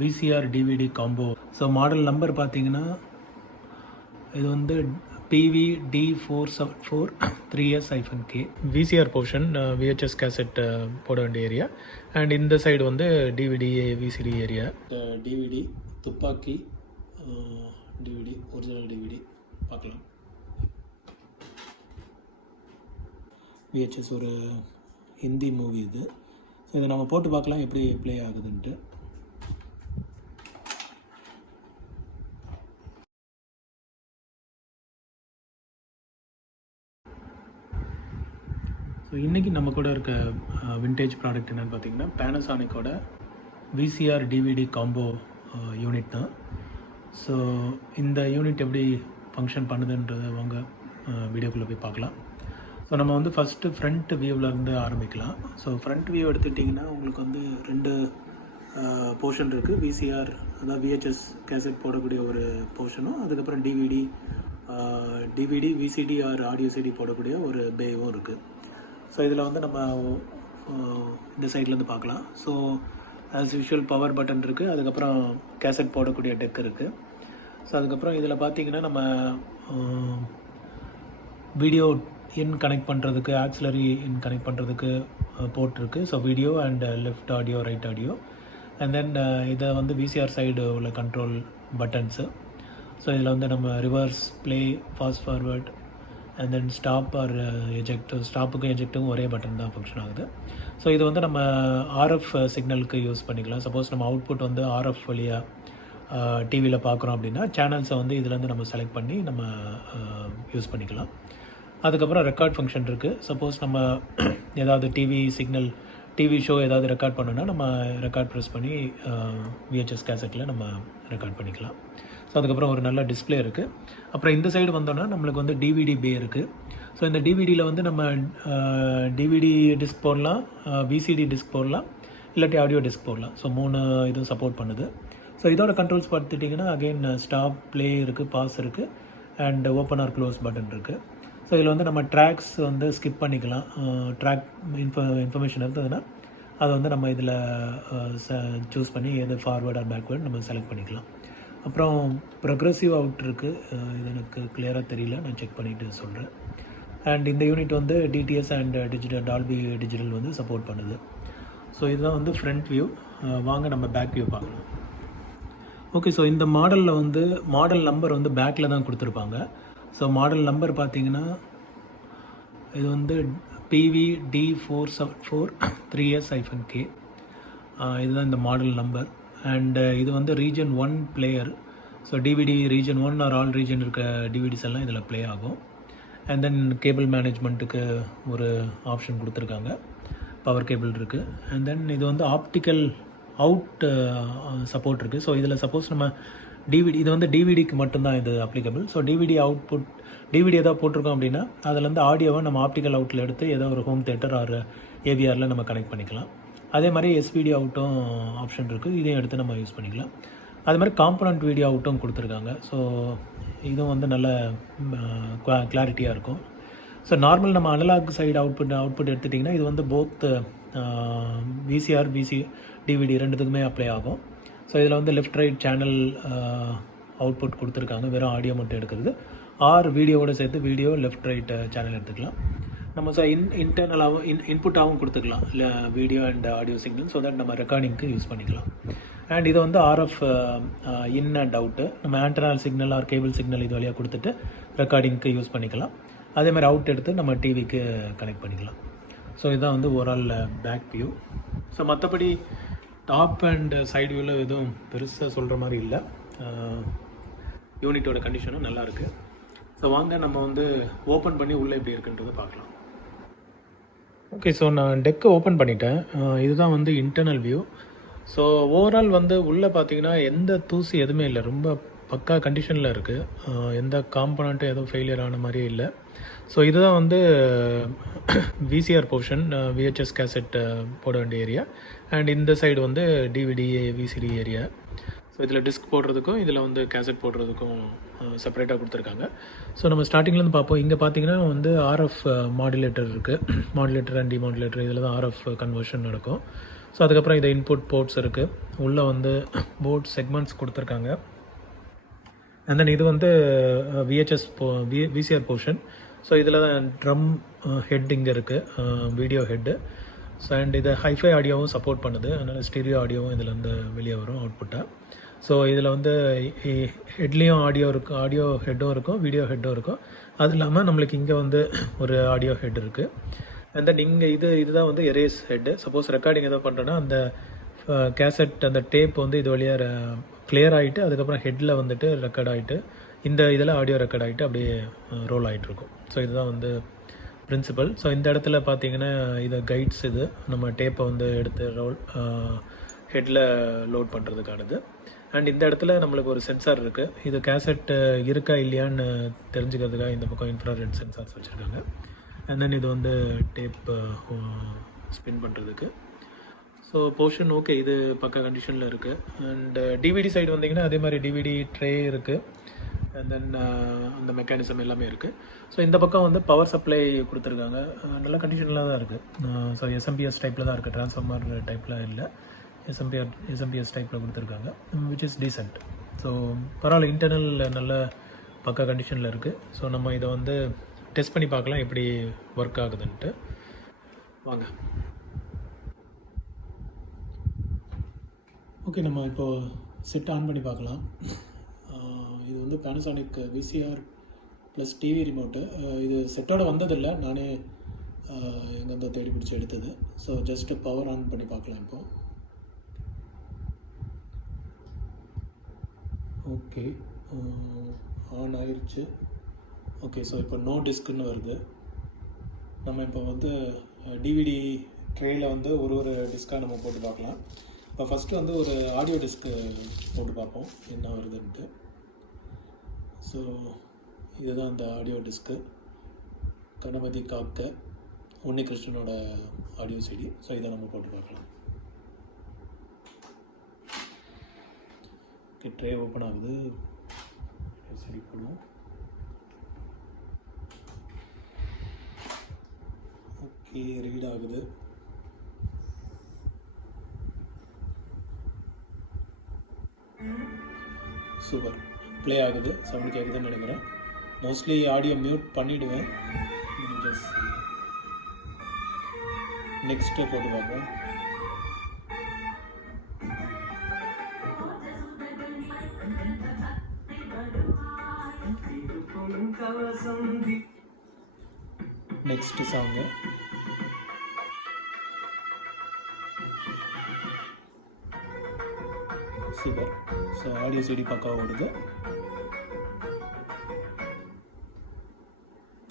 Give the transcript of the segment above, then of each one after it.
VCR DVD combo. So model number பார்த்தீங்கன்னா இது வந்து PVD474 3S-K. VCR portion VHS cassette போட வேண்டிய ஏரியா. அண்ட் இந்த சைடு வந்து DVD VCD ஏரியா. DVD துப்பாக்கி DVD ஒரிஜினல் DVD பார்க்கலாம். VHS ஒரு ஹிந்தி மூவி இது. ஸோ இதை நம்ம போட்டு பார்க்கலாம் எப்படி ப்ளே ஆகுதுன்ட்டு. ஸோ இன்றைக்கி நம்ம கூட இருக்க விண்டேஜ் ப்ராடக்ட் என்னென்னு பார்த்தீங்கன்னா பேனசானிக்கோட VCR DVD காம்போ யூனிட் தான். ஸோ இந்த யூனிட் எப்படி ஃபங்க்ஷன் பண்ணுதுன்றதை வாங்க வீடியோக்குள்ளே போய் பார்க்கலாம். ஸோ நம்ம வந்து ஃபஸ்ட்டு ஃப்ரண்ட் வியூவிலேருந்து ஆரம்பிக்கலாம். ஸோ ஃப்ரண்ட் வியூ எடுத்துக்கிட்டிங்கன்னா உங்களுக்கு வந்து ரெண்டு போர்ஷன் இருக்குது. VCR அதாவது VHS கேசட் போடக்கூடிய ஒரு போர்ஷனும், அதுக்கப்புறம் DVD VCD or audio CD போடக்கூடிய ஒரு பேவும் இருக்குது. ஸோ இதில் வந்து நம்ம இந்த சைட்லேருந்து பார்க்கலாம். So as usual power button இருக்குது, அதுக்கப்புறம் கேசட் போடக்கூடிய டெக் இருக்குது. ஸோ அதுக்கப்புறம் இதில் பார்த்தீங்கன்னா நம்ம வீடியோ இன் கனெக்ட் பண்ணுறதுக்கு, ஆக்சிலரி இன் கனெக்ட் பண்ணுறதுக்கு போர்ட் இருக்குது. So video and left audio, right audio. And then இதை வந்து VCR சைடு உள்ள கண்ட்ரோல் பட்டன்ஸு. ஸோ இதில் வந்து நம்ம reverse, play, fast forward and then stop or eject. ஸ்டாப்புக்கும் எஜெக்ட்டுக்கும் ஒரே பட்டன் தான் ஃபங்க்ஷன் ஆகுது. ஸோ இது வந்து நம்ம RF சிக்னலுக்கு யூஸ் பண்ணிக்கலாம். சப்போஸ் நம்ம அவுட்புட் வந்து RF வழியாக டிவியில் பார்க்குறோம் அப்படின்னா சேனல்ஸை வந்து இதுலேருந்து நம்ம செலக்ட் பண்ணி நம்ம யூஸ் பண்ணிக்கலாம். அதுக்கப்புறம் ரெக்கார்ட் ஃபங்க்ஷன் இருக்குது. சப்போஸ் நம்ம ஏதாவது டிவி ஷோ ஏதாவது ரெக்கார்ட் பண்ணோன்னா நம்ம ரெக்கார்ட் ப்ரெஸ் பண்ணி VHS கேசட்டில் நம்ம ரெக்கார்ட் பண்ணிக்கலாம். ஸோ அதுக்கப்புறம் ஒரு நல்ல டிஸ்பிளே இருக்குது. அப்புறம் இந்த சைடு வந்தோன்னா நம்மளுக்கு வந்து DVD பே இருக்குது. ஸோ இந்த DVDயில் வந்து நம்ம DVD டிஸ்க் போடலாம், VCD டிஸ்க் போடலாம், இல்லாட்டி ஆடியோ டிஸ்க் போடலாம். ஸோ 3 இதுவும் சப்போர்ட் பண்ணுது. ஸோ இதோட கண்ட்ரோல்ஸ் பார்த்துட்டிங்கன்னா அகெயின் ஸ்டாப், ப்ளே இருக்குது, பாஸ் இருக்குது, and open or close button இருக்குது. ஸோ இதில் வந்து நம்ம ட்ராக்ஸ் வந்து ஸ்கிப் பண்ணிக்கலாம். ட்ராக் இன்ஃபர்மேஷன் இருந்ததுன்னா அதை வந்து நம்ம இதில் சூஸ் பண்ணி எது ஃபார்வேர்ட் ஆர் பேக்வேர்ட் நம்ம செலக்ட் பண்ணிக்கலாம். அப்புறம் ப்ரொக்ரெசிவ் அவுட் இருக்குது. இது எனக்கு கிளியராக தெரியல, நான் செக் பண்ணிவிட்டு சொல்கிறேன். அண்ட் இந்த யூனிட் வந்து DTS அண்ட் டால்பி டிஜிட்டல் வந்து சப்போர்ட் பண்ணுது. ஸோ இதுதான் வந்து ஃப்ரண்ட் வியூ. வாங்க நம்ம பேக் வியூ பார்க்கலாம். ஓகே, ஸோ இந்த மாடலில் வந்து மாடல் நம்பர் வந்து பேக்கில் தான் கொடுத்துருப்பாங்க. ஸோ மாடல் நம்பர் பார்த்தீங்கன்னா இது வந்து PVD474 3S-K. இதுதான் இந்த மாடல் நம்பர். அண்ட் இது வந்து region 1 player. So DVD region 1 are all region இருக்க DVDs எல்லாம் இதில் ப்ளே ஆகும். அண்ட் தென் கேபிள் மேனேஜ்மெண்ட்டுக்கு ஒரு ஆப்ஷன் கொடுத்துருக்காங்க, பவர் கேபிள் இருக்குது. அண்ட் தென் இது வந்து ஆப்டிக்கல் அவுட் சப்போர்ட் இருக்குது. ஸோ இதில் சப்போஸ் நம்ம இது வந்து DVDக்கு மட்டும்தான் இது அப்ளிகபிள். ஸோ DVD அவுட்புட் ஏதாவது போட்டிருக்கோம் அப்படின்னா அதிலேருந்து ஆடியோவை நம்ம ஆப்டிக்கல் அவுட்டில் எடுத்து ஏதோ ஒரு ஹோம் தேட்டர் ஆர் AVRல நம்ம கனெக்ட் பண்ணிக்கலாம். அதே மாதிரி SVD அவுட்டும் ஆப்ஷன் இருக்குது, இதையும் எடுத்து நம்ம யூஸ் பண்ணிக்கலாம். அது மாதிரி காம்பனண்ட் வீடியோ அவுட்டும் கொடுத்துருக்காங்க. ஸோ இதுவும் வந்து நல்ல கிளாரிட்டியாக இருக்கும். ஸோ நார்மல் நம்ம அனலாக் சைடு அவுட்புட் எடுத்துட்டிங்கன்னா இது வந்து போத் VCR DVD ரெண்டுத்துக்குமே அப்ளை ஆகும். ஸோ இதில் வந்து லெஃப்ட் ரைட் சேனல் அவுட்புட் கொடுத்துருக்காங்க, வெறும் ஆடியோ மட்டும் எடுக்கிறது. ஆர் வீடியோவோடு சேர்த்து வீடியோ லெஃப்ட் ரைட் சேனல் எடுத்துக்கலாம். நம்ம ஸோ இன்டர்னலாகவும் இன்புட்டாகவும் கொடுத்துக்கலாம், இல்லை video and audio signal. So that நம்ம ரெக்கார்டிங்க்கு யூஸ் பண்ணிக்கலாம். அண்ட் இது வந்து RF இன் அண்ட் அவுட்டு. நம்ம ஆண்டனால் சிக்னல் ஆர் கேபிள் சிக்னல் இது வழியாக கொடுத்துட்டு ரெக்கார்டிங்க்கு யூஸ் பண்ணிக்கலாம். அதே மாதிரி அவுட் எடுத்து நம்ம டிவிக்கு கனெக்ட் பண்ணிக்கலாம். ஸோ இதுதான் வந்து ஓவரால் பேக் வியூ. ஸோ மற்றபடி டாப் அண்ட் சைடு வியூவில் எதுவும் பெருசாக சொல்கிற மாதிரி இல்லை. யூனிட்டோட கண்டிஷனும் நல்லா இருக்குது. ஸோ வாங்க நம்ம வந்து ஓப்பன் பண்ணி உள்ளே எப்படி இருக்குன்றதை பார்க்கலாம். ஓகே, ஸோ நான் டெக்கை ஓப்பன் பண்ணிட்டேன். இதுதான் வந்து இன்டர்னல் வியூ. ஸோ ஓவரால் வந்து உள்ளே பார்த்தீங்கன்னா எந்த தூசி எதுவுமே இல்லை, ரொம்ப பக்கா கண்டிஷனில் இருக்குது. எந்த காம்பனண்ட்டும் எதுவும் ஃபெயிலியர் ஆன மாதிரியே இல்லை. ஸோ இதுதான் வந்து VCR போர்ஷன், VHS கேசட் போட வேண்டிய ஏரியா. அண்ட் இந்த சைடு வந்து DVD VCD ஏரியா. ஸோ இதில் டிஸ்க் போடுறதுக்கும் இதில் வந்து கேசட் போடுறதுக்கும் செப்பரேட்டாக கொடுத்துருக்காங்க. ஸோ நம்ம ஸ்டார்டிங்லேருந்து பார்ப்போம். இங்கே பார்த்தீங்கன்னா வந்து RF மாடுலேட்டர் இருக்குது. மாடுலேட்டர் அண்ட் டிமாடுலேட்டர் இதில் தான் RF கன்வர்ஷன் நடக்கும். ஸோ அதுக்கப்புறம் இது இன்புட் போர்ட்ஸ் இருக்குது, உள்ளே வந்து போர்ட் செக்மெண்ட்ஸ் கொடுத்துருக்காங்க. அண்ட் தென் இது வந்து விஹெச்எஸ் விசிஆர் போர்ஷன். ஸோ இதில் தான் ட்ரம் ஹெட் இங்கே இருக்குது, வீடியோ ஹெட்டு. ஸோ அண்ட் இது ஹைஃபை ஆடியோவும் சப்போர்ட் பண்ணுது, அதனால் ஸ்டீரியோ ஆடியோவும் இதிலேருந்து வெளியே வரும் அவுட்புட்டாக. ஸோ இதில் வந்து ஹெட்லேயும் ஆடியோ இருக்கும், ஆடியோ ஹெட்டும் இருக்கும், வீடியோ ஹெட்டும் இருக்கும். அது இல்லாமல் நம்மளுக்கு இங்கே வந்து ஒரு ஆடியோ ஹெட் இருக்குது. அண்ட் தென் இங்கே இதுதான் வந்து எரேஸ் ஹெட்டு. சப்போஸ் ரெக்கார்டிங் எதாவது பண்ணுறேன்னா அந்த கேசட் அந்த டேப் வந்து இது வழியாக கிளியர் ஆகிட்டு அதுக்கப்புறம் ஹெட்டில் வந்துட்டு ரெக்கார்ட் ஆகிட்டு இந்த இதில் ஆடியோ ரெக்கார்ட் ஆகிட்டு அப்படியே ரோல் ஆகிட்ருக்கும். ஸோ இதுதான் வந்து பிரின்சிபல். ஸோ இந்த இடத்துல பார்த்தீங்கன்னா இது கைட்ஸ், இது நம்ம டேப்பை வந்து எடுத்து ஹெட்டில் லோட் பண்ணுறதுக்கானது. அண்ட் இந்த இடத்துல நம்மளுக்கு ஒரு சென்சார் இருக்குது, இது கேசட் இருக்கா இல்லையான்னு தெரிஞ்சுக்கிறதுக்காக இந்த பக்கம் இன்ஃப்ராரெட் சென்சார்ஸ் வச்சுருக்காங்க. அண்ட் தென் இது வந்து டேப் ஸ்பின் பண்ணுறதுக்கு. ஸோ போர்ஷன் ஓகே, இது பக்கா கண்டிஷனில் இருக்குது. அண்ட் டிவிடி சைடு வந்தீங்கன்னா அதே மாதிரி டிவிடி ட்ரே இருக்குது. அண்ட் தென் அந்த மெக்கானிசம் எல்லாமே இருக்குது. ஸோ இந்த பக்கம் வந்து பவர் சப்ளை கொடுத்துருக்காங்க, நல்ல கண்டிஷனில் தான் இருக்குது. ஸோ எஸ்எம்பிஎஸ் டைப்பில் தான் இருக்குது, ட்ரான்ஸ்ஃபார்மர் டைப்பில் இல்லை, எஸ்எம்பிஎஸ் டைப்பில் கொடுத்துருக்காங்க, விச் இஸ் டீசென்ட். ஸோ பரவாயில்ல, இன்டர்னல் நல்ல பக்கா கண்டிஷனில் இருக்குது. ஸோ நம்ம இதை வந்து டெஸ்ட் பண்ணி பார்க்கலாம் எப்படி ஒர்க் ஆகுதுன்ட்டு. வாங்க. ஓகே, நம்ம இப்போது செட் ஆன் பண்ணி பார்க்கலாம். இது வந்து Panasonic VCR plus TV remote. இது செட்டோட வந்ததில்லை, நானே எங்கேருந்தோ தேடி பிடிச்சி எடுத்தது. ஸோ ஜஸ்ட்டு பவர் ஆன் பண்ணி பார்க்கலாம் இப்போது. ஓகே, ஆன் ஆயிடுச்சு. ஓகே, ஸோ இப்போ நோ டிஸ்க்குன்னு வருது. நம்ம இப்போ வந்து டிவிடி ட்ரேயில் வந்து ஒரு டிஸ்க்காக நம்ம போட்டு பார்க்கலாம். இப்போ ஃபஸ்ட்டு வந்து ஒரு ஆடியோ டிஸ்க்கு போட்டு பார்ப்போம் என்ன வருதுன்ட்டு. ஸோ இதுதான் அந்த ஆடியோ டிஸ்க்கு, கணபதி காக்க உன்னி கிருஷ்ணனோட ஆடியோ சிடி. ஸோ இதை நம்ம போட்டு பார்க்கலாம். ஓகே, ட்ரே ஓப்பன் ஆகுது, சரி பண்ணுவோம். ஓகே, ரீட் ஆகுது. சூப்பர், ப்ளே ஆகுது, சவுண்டு கேட்குதுன்னு நினைக்கிறேன். மோஸ்ட்லி ஆடியோ மியூட் பண்ணிவிடுவேன். நெக்ஸ்ட்டு போட்டு பார்ப்போம். Next song. Super. So audio CD பக்காவாக ஓடுது.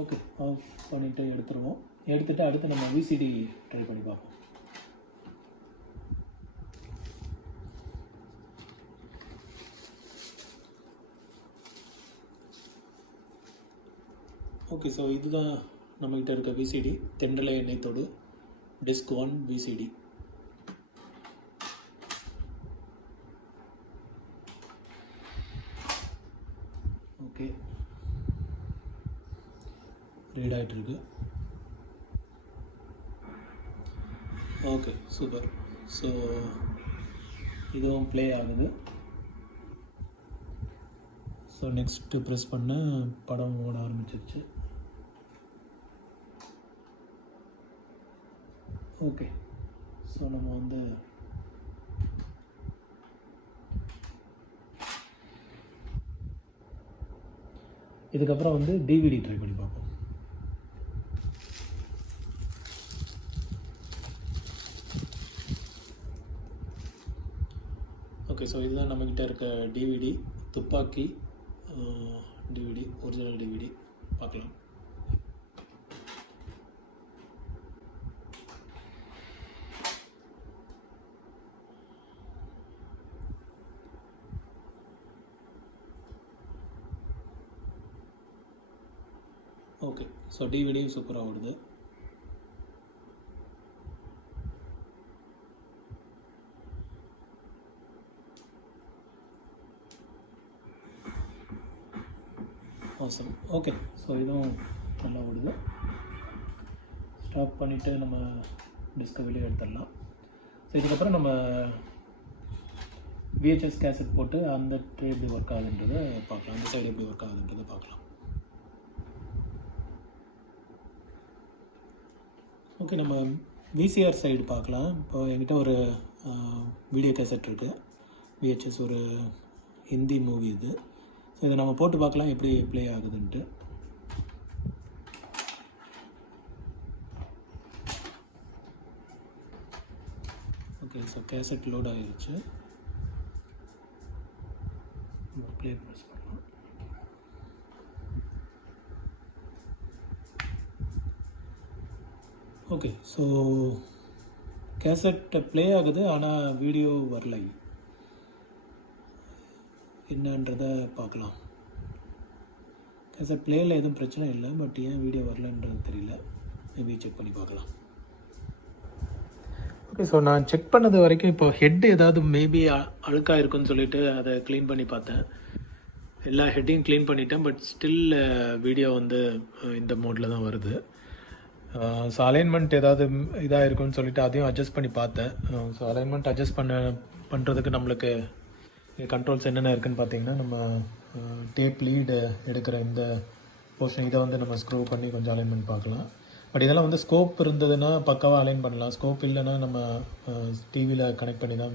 ஓகே, ஆஃப் பண்ணிவிட்டு எடுத்துருவோம். எடுத்துகிட்டு அடுத்து நம்ம விசிடி ட்ரை பண்ணி பார்ப்போம். ஓகே, ஸோ இதுதான் நம்மகிட்ட இருக்க விசிடி, தென்றலை எண்ணெய்த்தோடு டிஸ்க் 1 விசிடி. ஓகே, ரீட் ஆகிட்டுருக்கு. Okay, super. ஸோ இதுவும் ப்ளே ஆகுது. ஸோ நெக்ஸ்ட்டு ப்ரெஸ் பண்ண படம் ஓட ஆரம்பிச்சிருச்சு. ஓகே, ஸோ நம்ம வந்து இதுக்கப்புறம் வந்து டிவிடி ட்ரை பண்ணி பார்ப்போம். ஓகே, ஸோ இதுதான் நம்மக்கிட்ட இருக்க டிவிடி, துப்பாக்கி டிவிடி, ஒரிஜினல் டிவிடி. பார்க்கலாம். ஓகே, ஸோ டிவிடியும் சூப்பராக ஓடுது. ஆசம். ஓகே, ஸோ இதுவும் நல்லா ஓடுது. ஸ்டாப் பண்ணிவிட்டு நம்ம டிஸ்கை வெளியே எடுத்துடலாம். ஸோ இதுக்கப்புறம் நம்ம விஹெச்எஸ் கேசட் போட்டு அந்த ட்ரே எப்படி ஒர்க் ஆகுதுன்றதை பார்க்கலாம், அந்த சைடு எப்படி ஒர்க் ஆகுதுன்றதை பார்க்கலாம். ஓகே, நம்ம விசிஆர் சைடு பார்க்கலாம். இப்போ என்கிட்ட ஒரு வீடியோ கேசட் இருக்குது, விஹெச்எஸ் ஒரு ஹிந்தி மூவி இது. ஸோ இதை நம்ம போட்டு பார்க்கலாம் எப்படி ப்ளே ஆகுதுன்ட்டு. ஓகே, ஸோ கேசட் லோட் ஆகிருச்சு. ப்ளே ப்ரெஸ் பண்ணலாம். ஓகே, ஸோ கேசட் ப்ளே ஆகுது, ஆனால் வீடியோ வரல. என்னன்றதை பார்க்கலாம். கேசட் ப்ளேயில் எதுவும் பிரச்சனை இல்லை, பட் ஏன் வீடியோ வரலன்றது தெரியல. மேபி செக் பண்ணி பார்க்கலாம். ஓகே, ஸோ நான் செக் பண்ணது வரைக்கும் இப்போ ஹெட் ஏதாவது மேபி அழுக்காக இருக்குன்னு சொல்லிட்டு அதை க்ளீன் பண்ணி பார்த்தேன். எல்லா ஹெட்டையும் க்ளீன் பண்ணிட்டேன், பட் ஸ்டில் வீடியோ வந்து இந்த மோடில் தான் வருது. ஸோ அலைன்மெண்ட் ஏதாவது இதாக இருக்குன்னு சொல்லிட்டு அதையும் அட்ஜஸ்ட் பண்ணி பார்த்தேன். ஸோ அலைன்மெண்ட் அட்ஜஸ்ட் பண்ணுறதுக்கு நம்மளுக்கு கண்ட்ரோல்ஸ் என்னென்ன இருக்குதுன்னு பார்த்தீங்கன்னா, நம்ம டேப் லீடு எடுக்கிற இந்த போர்ஷன் இதை வந்து நம்ம ஸ்க்ரூ பண்ணி கொஞ்சம் அலைன்மெண்ட் பார்க்கலாம். பட் இதெல்லாம் வந்து ஸ்கோப் இருந்ததுன்னா பக்காவாக அலைன் பண்ணலாம். ஸ்கோப் இல்லைன்னா நம்ம டிவியில் கனெக்ட் பண்ணி தான்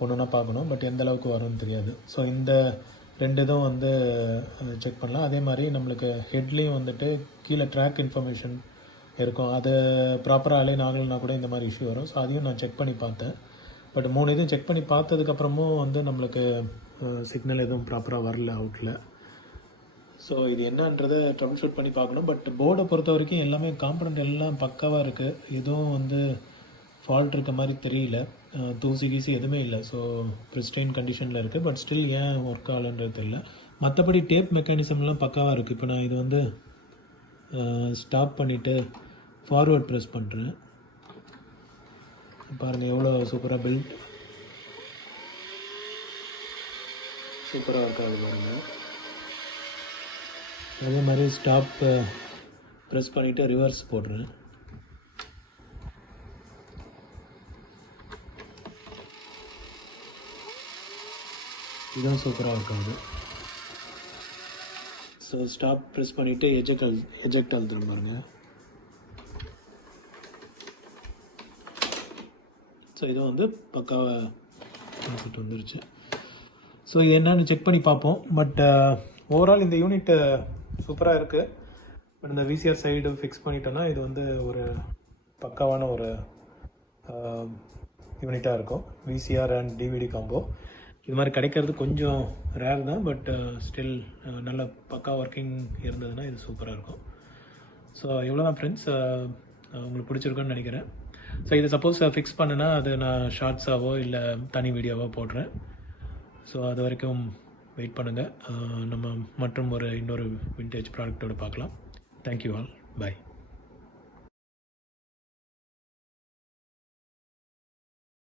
ஒன்றுனா பார்க்கணும், பட் எந்த அளவுக்கு வரும்னு தெரியாது. ஸோ இந்த 2 இதுவும் வந்து செக் பண்ணலாம். அதே மாதிரி நம்மளுக்கு ஹெட்லேயும் வந்துட்டு கீழே ட்ராக் இன்ஃபர்மேஷன் இருக்கும், அது ப்ராப்பராக அலைன் ஆகலைன்னா கூட இந்த மாதிரி இஷ்யூ வரும். ஸோ அதையும் நான் செக் பண்ணி பார்த்தேன். பட் 3 இதுவும் செக் பண்ணி பார்த்ததுக்கப்புறமும் வந்து நம்மளுக்கு சிக்னல் எதுவும் ப்ராப்பராக வரல அவுட்டில். ஸோ இது என்னன்றதை ட்ரபிள் ஷூட் பண்ணி பார்க்கணும். பட் போர்டை பொறுத்த வரைக்கும் எல்லாமே காம்பனண்ட் எல்லாம் பக்காவாக இருக்குது. எதுவும் வந்து ஃபால்ட் இருக்க மாதிரி தெரியல, தூசி கீசி எதுவுமே இல்லை. ஸோ ப்ரிஸ்டைன் கண்டிஷனில் இருக்குது. பட் ஸ்டில் ஏன் ஒர்க் ஆகலன்றது தெரியல. மற்றபடி டேப் மெக்கானிசம்லாம் பக்காவாக இருக்குது. இப்போ நான் இது வந்து ஸ்டாப் பண்ணிவிட்டு ஃபார்வர்ட் ப்ரெஸ் பண்ணுறேன். பாருங்கள் எவ்வளோ சூப்பராக பில்ட், சூப்பராக ஒர்க் ஆகுது பாருங்கள். அதே மாதிரி ஸ்டாப் ப்ரெஸ் பண்ணிவிட்டு ரிவர்ஸ் போடுறேன். இதுதான் சூப்பராக இருக்காது. ஸோ ஸ்டாப் ப்ரெஸ் பண்ணிவிட்டு எஜெக்ட் அழுத்துறேன் பாருங்கள். ஸோ இது வந்து பக்காவாக வந்துருச்சு. ஸோ இது என்னன்னு செக் பண்ணி பார்ப்போம். பட் ஓவரால் இந்த யூனிட் சூப்பராக இருக்குது. பட் இந்த விசிஆர் சைடு ஃபிக்ஸ் பண்ணிட்டோன்னா இது வந்து ஒரு பக்காவான ஒரு யூனிட்டாக இருக்கும். விசிஆர் அண்ட் டிவிடி காம்போ இது மாதிரி கிடைக்கிறது கொஞ்சம் ரேர் தான். பட் ஸ்டில் நல்ல பக்கா ஒர்க்கிங் இருந்ததுன்னா இது சூப்பராக இருக்கும். ஸோ இவ்வளோ தான் ஃப்ரெண்ட்ஸ், உங்களுக்கு பிடிச்சிருக்குன்னு நினைக்கிறேன். ஸோ இதை சப்போஸ் ஃபிக்ஸ் பண்ணுனா அது நான் ஷார்ட்ஸாவோ இல்லை தனி வீடியோவோ போடுறேன். ஸோ அது வரைக்கும் வெயிட் பண்ணுங்கள். நம்ம மற்றும் இன்னொரு விண்டேஜ் ப்ராடக்டோடு பார்க்கலாம். Thank you all, by.